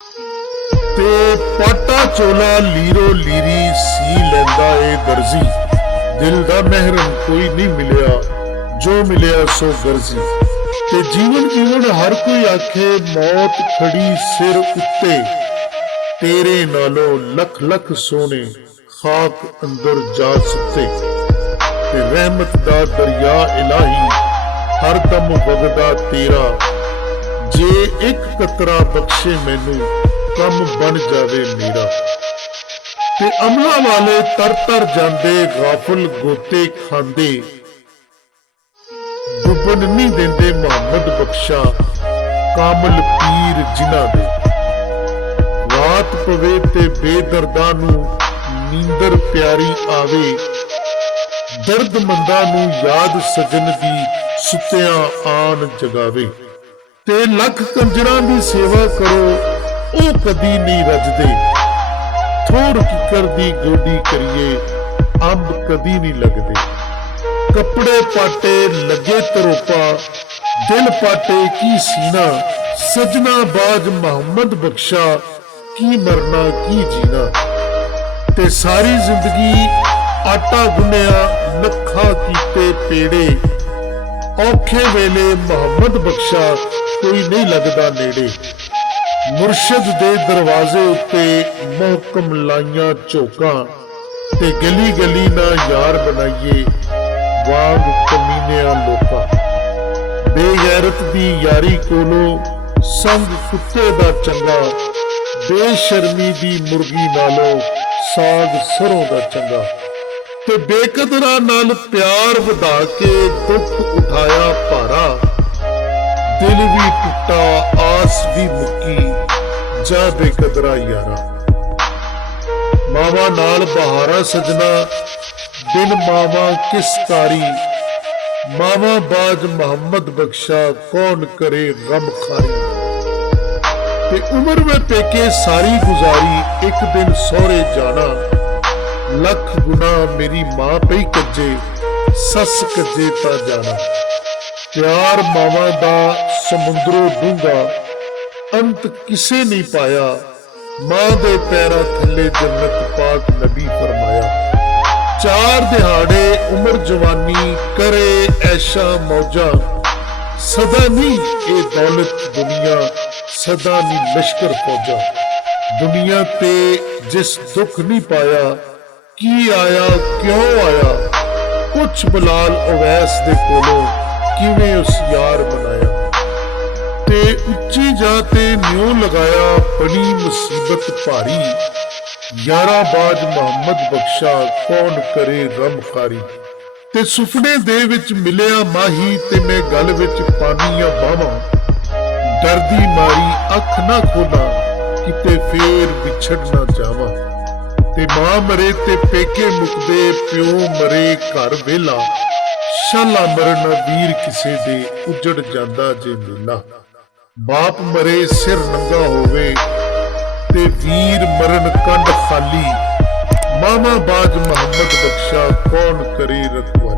ते पाटा चोला लीरो लीरी सी लैंदा ए दर्जी, दिल दा महरम कोई नहीं मिलिया, जो मिलिया सो गर्जी। ते जीवन जीवन हर कोई आखे, मौत खड़ी सिर उत्ते, तेरे नालों लख लख सोने खाक अंदर जा सुते। ते रहमत दा दरिया इलाही हर दम वगदा तेरा, जे एक कतरा बख्शे मैनू कम बन जावे मेरा। ते अमला वाले तर तर जांदे, गाफल गोते खांदे, डुबन नहीं देंदे मोहम्मद बख्शा कामल पीर जिन्हां दे। रात पवे ते बेदर्दां नू नींदर प्यारी आवे, दर्दमंदां नू याद सजन दी सुत्तियां आन जगावे। ते लख कंजरां दी सेवा करो, ओ कदी नहीं रजदे, थोड़ किकर दी गोडी करिए, अंब कदी नहीं लगदे। कपड़े पाटे लगे तरोपा, दिल पाटे की सीना, सजना बाज मोहम्मद बख्शा की मरना की जीना। ते सारी जिंदगी आटा गुन्निया, नखा कीते पेड़े, औखे वेले मोहम्मद बख्शा कोई नहीं लगदा नेड़े। मुर्शद दे दरवाजे उत्ते मोहकम लाइयां झोकां, ते गली गली ना यार बनाइए वांग कमीनिया लोका। बेगैरत दी यारी कोलो संग कुत्ते दा चंगा, बेशर्मी दी मुर्गी नालों साग सरों दा चंगा। ते बेकदरा नाल प्यार वधा के दुख उठाया भारा, दिल भी टुटा आस भी मुक्की, जा बेकदरा यारा। मावा नाल बहारा सजना, बिन मावा किस कारी, मावा बाज मोहम्मद बख्शा कौन करे गम खारी। ते उम्र में पेके सारी गुजारी, एक दिन सोहरे जाना, लख गुना मेरी मां पई कज्जे, सस कज्जे ता जाना। प्यार मावा दा समुंदरों डूंगा, अंत किसे नहीं पाया, मां दे पैरा थल्ले जन्नत पाक नबी फरमाया। चार दिहाड़े उम्र जवानी करे ऐशा मौजा, सदा नहीं ए दौलत दुनिया, सदा नहीं लश्कर फौजा। दुनिया ते जिस दुख नहीं पाया, की आया क्यों आया, कुछ बलाल अवैस दे कोलों किवें उस यार बनाया। ते उच्ची जाते न्यों लगाया, बड़ी मुसीबत भारी, यारा बाज मोहम्मद बख्शा कौन करे रमखारी। ते सुपने दे विच मिलिया माही, ते मैं गल विच पानिया बावां, डरदी मारी अख ना खोला, किते फेर विछड़ ना जावां। ते मां मरे ते पेके मुकदे, प्यो मरे घर वेला, शाला मरन वीर किसे दे, उजड़ जांदा जे मेला। बाप मरे सिर नंगा होवे, ते वीर मरन कंड खाली, मामा बाज मोहम्मद बख्शा कौन करे रखवाली।